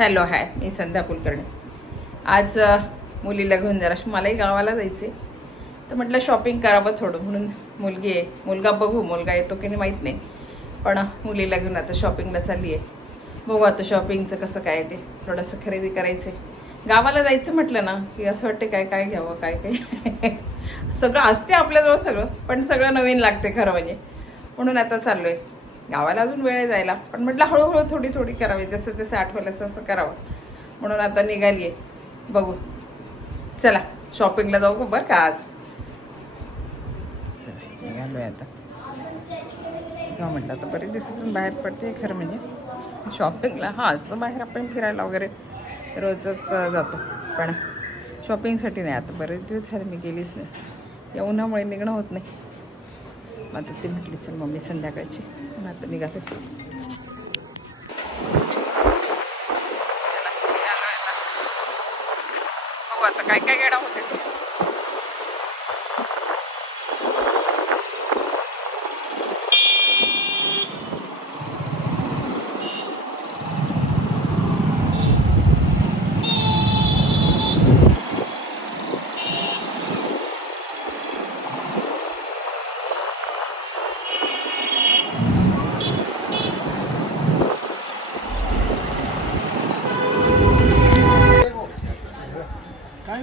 Hello hi, मी संध्या कुलकर्णी. आज मुलीला घेऊन जरा मलाही गावाला जायचे, तर म्हटलं शॉपिंग करावं थोडं म्हणून. मुलगी आहे, मुलगा बघू मुलगा येतो की नाही माहीत नाही, पण मुलीला घेऊन आता शॉपिंगला चालली आहे. बघू आता शॉपिंगचं कसं काय ते, थोडंसं खरेदी करायचं आहे. गावाला जायचं म्हटलं ना की असं वाटतं काय काय घ्यावं काय काय सगळं असते आपल्याजवळ सगळं, पण सगळं नवीन लागते खरं म्हणजे. म्हणून आता चाललो आहे गावाला. अजून वेळ जायला, पण म्हटलं हळूहळू थोडी थोडी करावी, जसं जसं आठवलं तसं करावं म्हणून आता निघाली आहे. बघू, चला शॉपिंगला जाऊ का बरं का आज. चला निघालो आहे आता, जाऊ म्हटलं आता. बरेच दिवसातून बाहेर पडते खरं म्हणजे शॉपिंगला. हां, असं बाहेर आपण फिरायला वगैरे रोजच जातो, पण शॉपिंगसाठी नाही. आता बरेच दिवस झाले मी गेलीच नाही, या उन्हामुळे निघणं होत नाही. मग आता ती म्हटली चल मम्मी संध्याकाळची, पण आता निघाले. बघू आता काय काय घेणं होते ते. काय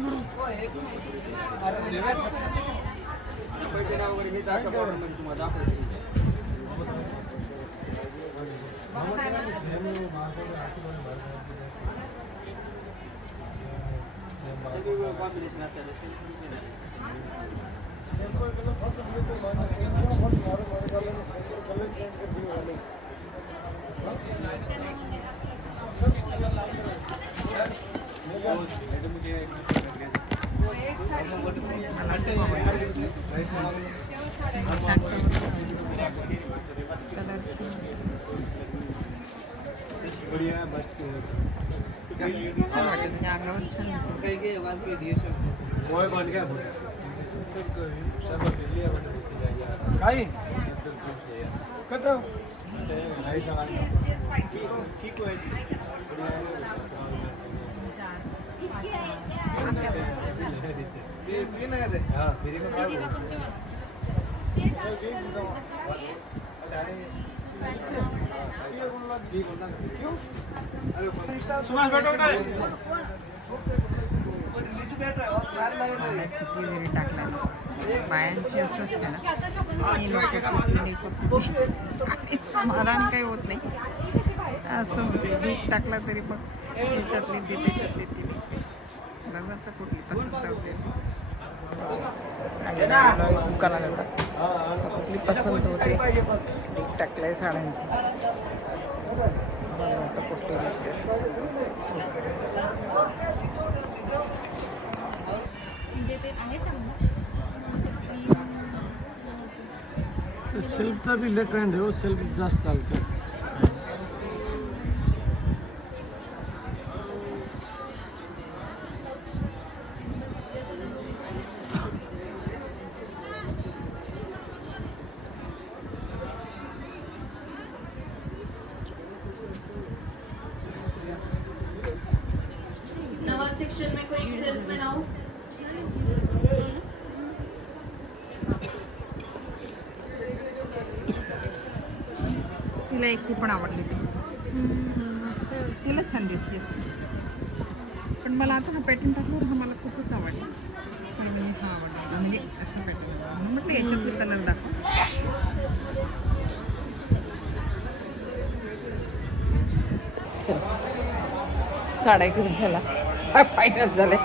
करू छान वाटतं म्हणजे अंगावर छान काय कट वगैरे टाकला बायांची असं असते ना, ही लोक आणि समाधान काही होत नाही. असं म्हणजे दूध टाकला तरी मग त्याच्यातली ती त्याच्यातली ती निघते. बघा आता कुठली पसंत होते दुकानात जातात, कुठली पसंत होते. दूध टाकलंय साड्यांचं, आता कुठली निघते. सेल्फचा बी लय ट्रेंड आहे हो, सेल्फ जास्त चालतं. सेक्शन में कोई सेल्समैन आओ. तिला एक ही पण आवडली ती, तिला छान दिसली. पण मला आता हा पॅटर्न टाकल्यावर हा मला खूपच आवडला. मला म्हणजे हा आवडला, म्हणजे असं पॅटर्न म्हणून म्हटलं याच्यातले कलर दाखव. चल साड्या घेऊन झाला, फायनल झाले.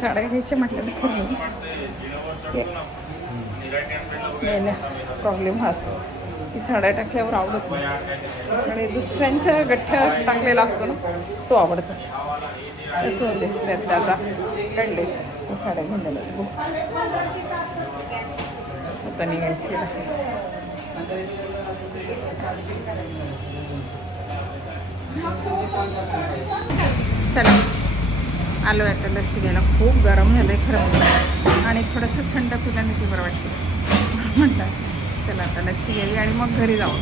साड्या घ्यायच्या म्हटलं तर खरं नाही, प्रॉब्लेम हा असतो की साड्या टाकल्यावर आवडत नाही, आणि दुसऱ्यांच्या गठ्ठ्या टाकलेला असतो ना तो आवडतो. असं होते. त्यातल्या आता काढले ते साड्या घेऊन झाल्या. हो आता निघायची चला. आलो आहे आता लस्सी घ्यायला. खूप गरम झालं आहे खरं, आणि थोडंसं थंड पिल्याने ती बरं वाटते. म्हटलं चला आता लस्सी घ्यावी आणि मग घरी जाऊ.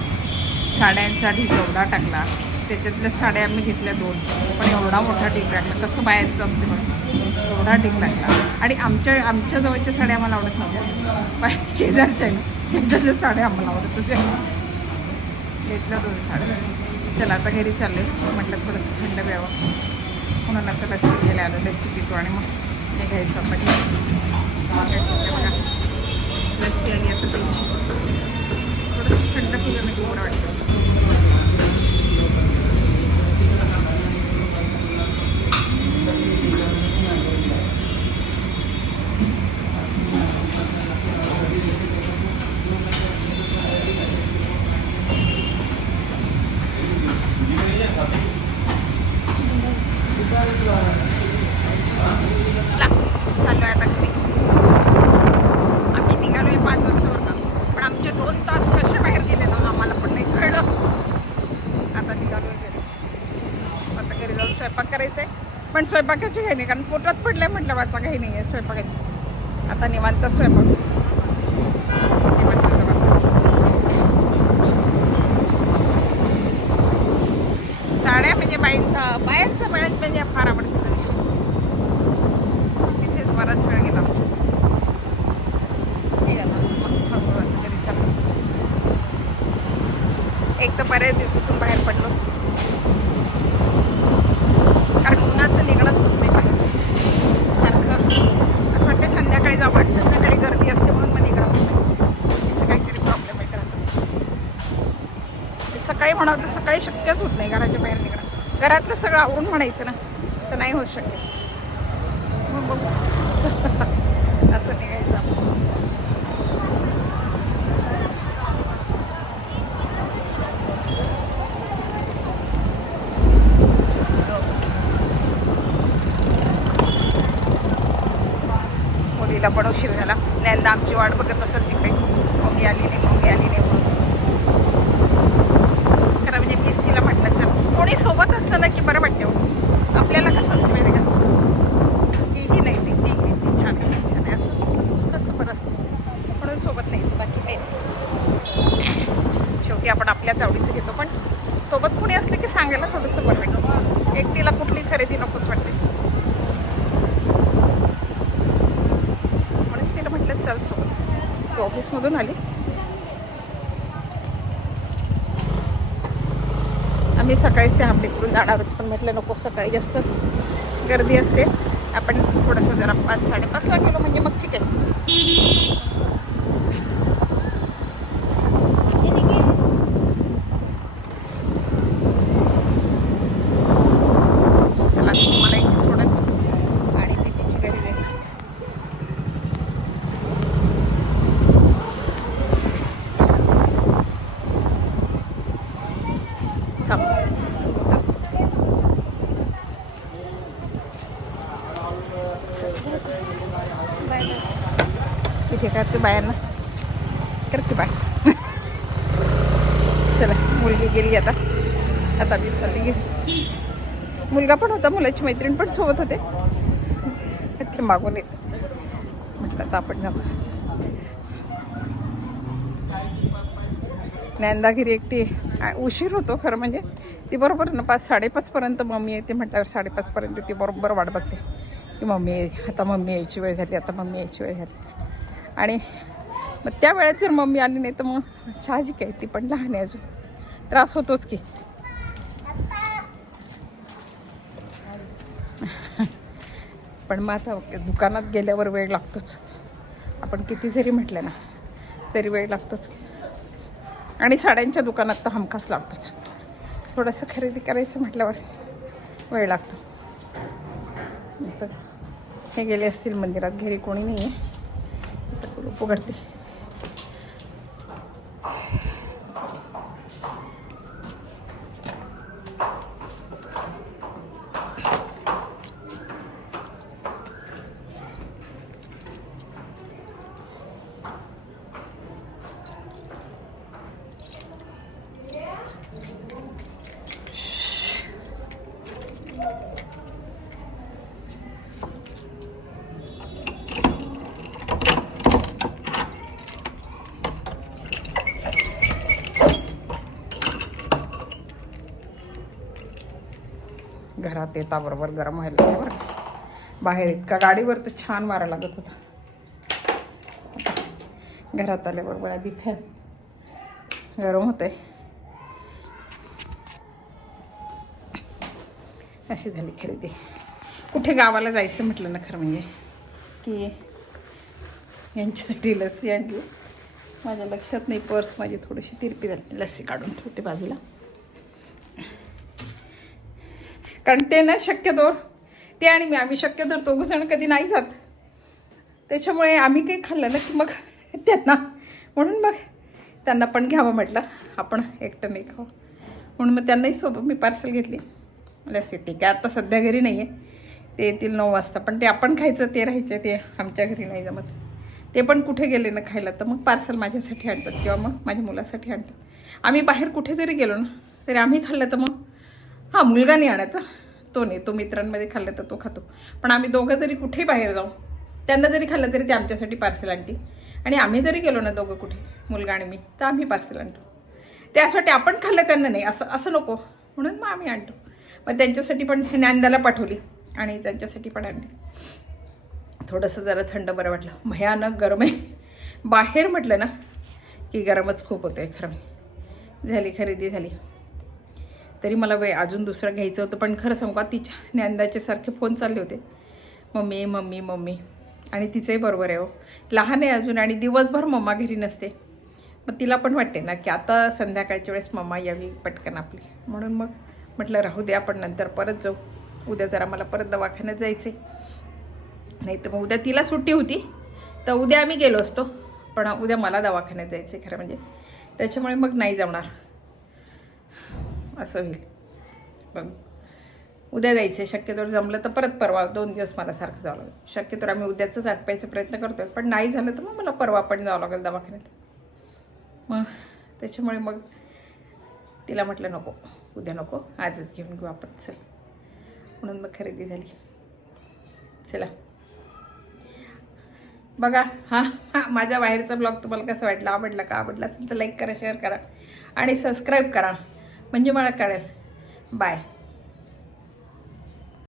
साड्यांचा ढीग एवढा टाकला, त्याच्यातल्या साड्या आम्ही घेतल्या 2, पण एवढा मोठा ढीग टाकला. कसं बाहेरचं असते म्हणून एवढा ढीग लागला. आणि आमच्या जवळच्या साड्या आम्हाला आवडत नव्हत्या, शेजारच्या त्याच्यातल्या साड्या आम्हाला आवडत होत्या. घेतल्या 2 साड्या. चला आता घरी चालले, म्हटलं थोडंसं थंड प्यावं म्हणून आता लस्सी गेले आलो. लस्सी पितो आणि मग निघायचं आपण. बघा लस्सी आली आता प्यायची. थोडंसं थंड पिलं म्हणजे बरं वाटतं. चालू आहे आता घरी. आम्ही निघालोय 5 वाजता, पण आमचे 2 तास कसे बाहेर गेले ना आम्हाला पण नाही कळलं. आता निघालोय घरी. आता घरी जाऊन स्वयंपाक करायचा आहे, पण स्वयंपाकाची काही नाही, कारण पोटात पडलंय म्हटलं आता काही नाही आहे स्वयंपाकाची. आता निवांत स्वयंपाक. साड्या म्हणजे बायांचा वेळात म्हणजे फार आवडतीचा विषय. तिथेच बराच वेळ गेला. एक तर बऱ्याच दिवसातून बाहेर पडलो, कारण उन्हाचं निघणंच होत नाही बाहेर. सारखं असं वाटतं संध्याकाळी जाऊ, पण संध्याकाळी गर्दी असते म्हणून मग निघणं होत नाही. असं काहीतरी प्रॉब्लेम आहे घरात. सकाळी म्हणावं तर सकाळी शक्यच होत नाही घराच्या बाहेर निघणं. घरातलं सगळं आवडून म्हणायचं ना, तर नाही होऊ शकत. मग बघू असं निघायचं आपण. मुलीला पण उशीर झाला. ज्ञानदा आमची वाट बघत असेल तिकडे, मम्मी आली नाही म्हणून. खरं म्हणजे मीच तिला म्हटलं चल, कोणी सोबत असतं ना की बरं वाटते हो. आपल्याला कसं असतं माहिती का, की ही नाही ती छान आहे असं थोडंसं बरं असतं, म्हणून सोबत नाही. बाकी काही नाही, शेवटी आपण आपल्याच आवडीचं घेतो. पण सोबत कोणी असलं की सांगायला थोडंसं बरं वाटतं. एकटीला कुठली खरेदी नकोच वाटते, म्हणून तिला म्हटलं चल सोबत. ती ऑफिसमधून आली. आम्ही सकाळीच ते आंबे करून जाणार होतो, पण म्हटलं नको, सकाळी जास्त गर्दी असते. आपण थोडंसं जरा 5-5:30ला गेलो म्हणजे मग ठीक आहे. चला तुम्हाला एक सोडत आणि ती तिची घरी जाईल. इथे करते बायांना, करते बाय. चला मुलगी गेली आता मी चालली गेली. मुलगा पण होता, मुलाची मैत्रीण पण सोबत होते. ते मागून येत म्हटलं आता आपण जाऊ. ज्ञानदा घरी एकटी उशीर होतो खरं म्हणजे. ती बरोबर ना 5-5:30पर्यंत मम्मी येते. म्हटल्यावर 5:30पर्यंत ती बरोबर वाट बघते की मम्मी यायची वेळ झाली. आणि मग त्या वेळेत जर मम्मी आली नाही तर मग साहजिक आहे, ती पण लहान आहे अजून, त्रास होतोच की. पण मग आता दुकानात गेल्यावर वेळ लागतोच. आपण किती जरी म्हटलं ना तरी वेळ लागतोच. आणि साड्यांच्या दुकानात तर हमखास लागतोच. थोडंसं खरेदी करायचं म्हटल्यावर वेळ लागतो. तर हे गेले असतील मंदिरात, घरी कोणी नाही आहे. तर कुलूप उघडते. घरात येताबरोबर गरम व्हायला लागलं बरं का. बाहेर इतका गाडीवर तर छान वारा लागत होता. घरात आल्याबरोबर आधी फॅन गरम होत आहे. अशी झाली खरेदी. कुठे गावाला जायचं म्हटलं ना खरं म्हणजे की यांच्यासाठी लस्सी आणली. माझ्या लक्षात नाही, पर्स माझी थोडीशी तिरपी झाली. लस्सी काढून ठेवते बाजूला, कारण ते ना शक्यतोवर ते आणि मी आम्ही शक्यतोवर दोघंजण कधी नाही जात. त्याच्यामुळे आम्ही काही खाल्लं ना की मग त्यांना, म्हणून मग त्यांना पण घ्यावं म्हटलं, आपण एकटं नाही खावं म्हणून मग त्यांनाही सोबत मी पार्सल घेतली. लस येते की आता सध्या घरी नाही आहे, ते येतील 9 वाजता. पण ते आपण खायचं ते राहायचं ते आमच्या घरी नाही जमत. ते पण कुठे गेले ना खायला तर मग पार्सल माझ्यासाठी आणतात किंवा मग माझ्या मुलासाठी आणतात. आम्ही बाहेर कुठे जरी गेलो ना तरी आम्ही खाल्लं तर मग हां, मुलगा नाही आणायचा, तो नाही, तो मित्रांमध्ये खाल्लं तर तो खातो. पण आम्ही दोघं जरी कुठेही बाहेर जाऊ, त्यांना जरी खाल्लं तरी ते आमच्यासाठी पार्सल आणतील. आणि आम्ही जरी गेलो ना दोघं कुठे, मुलगा आणि मी, तर आम्ही पार्सल आणतो. ते असं वाटते आपण खाल्लं त्यांना नाही, असं नको, म्हणून मग आम्ही आणतो. मग त्यांच्यासाठी पण ज्ञानदाला पाठवली आणि त्यांच्यासाठी पण आणली. थोडंसं जरा थंड बरं वाटलं. भयानक गरम आहे बाहेर म्हटलं ना की गरमच खूप होतं आहे खरं. झाली खरेदी झाली. तरी मला अजून दुसरं घ्यायचं होतं, पण खरं सांगू का तिच्या ज्ञानदाचे सारखे फोन चालले होते, मम्मी मम्मी मम्मी. आणि तिचंही बरोबर आहे हो, लहान आहे अजून आणि दिवसभर मम्मा घरी नसते. मग तिला पण वाटते ना की आता संध्याकाळच्या वेळेस मम्मा यावी पटकन आपली. म्हणून मग म्हटलं राहू दे, आपण नंतर परत जाऊ. उद्या जरा मला परत दवाखान्यात जायचे, नाही तर मग उद्या तिला सुट्टी होती तर उद्या आम्ही गेलो असतो. पण उद्या मला दवाखान्यात जायचं आहे खरं म्हणजे, त्याच्यामुळे मग नाही जमणार, असं होईल. बघ उद्या जायचं आहे, शक्यतोवर जमलं तर परत परवा 2 दिवस मला सारखं जावं लागेल. शक्यतोवर आम्ही उद्याचंच आटपायचा प्रयत्न करतो आहे, पण नाही झालं तर मग मला परवा पण जावं लागेल दवाखान्यात. मग त्याच्यामुळे मग तिला म्हटलं नको, उद्या नको, आजच घेऊन घेऊ आपण, चल. म्हणून मग खरेदी झाली. चला बघा हा माझ्या बाहेरचा ब्लॉग तुम्हाला कसं वाटलं, आवडला का? आवडला असेल तर लाईक करा, शेअर करा आणि सबस्क्राईब करा, म्हणजे मला कळेल. बाय.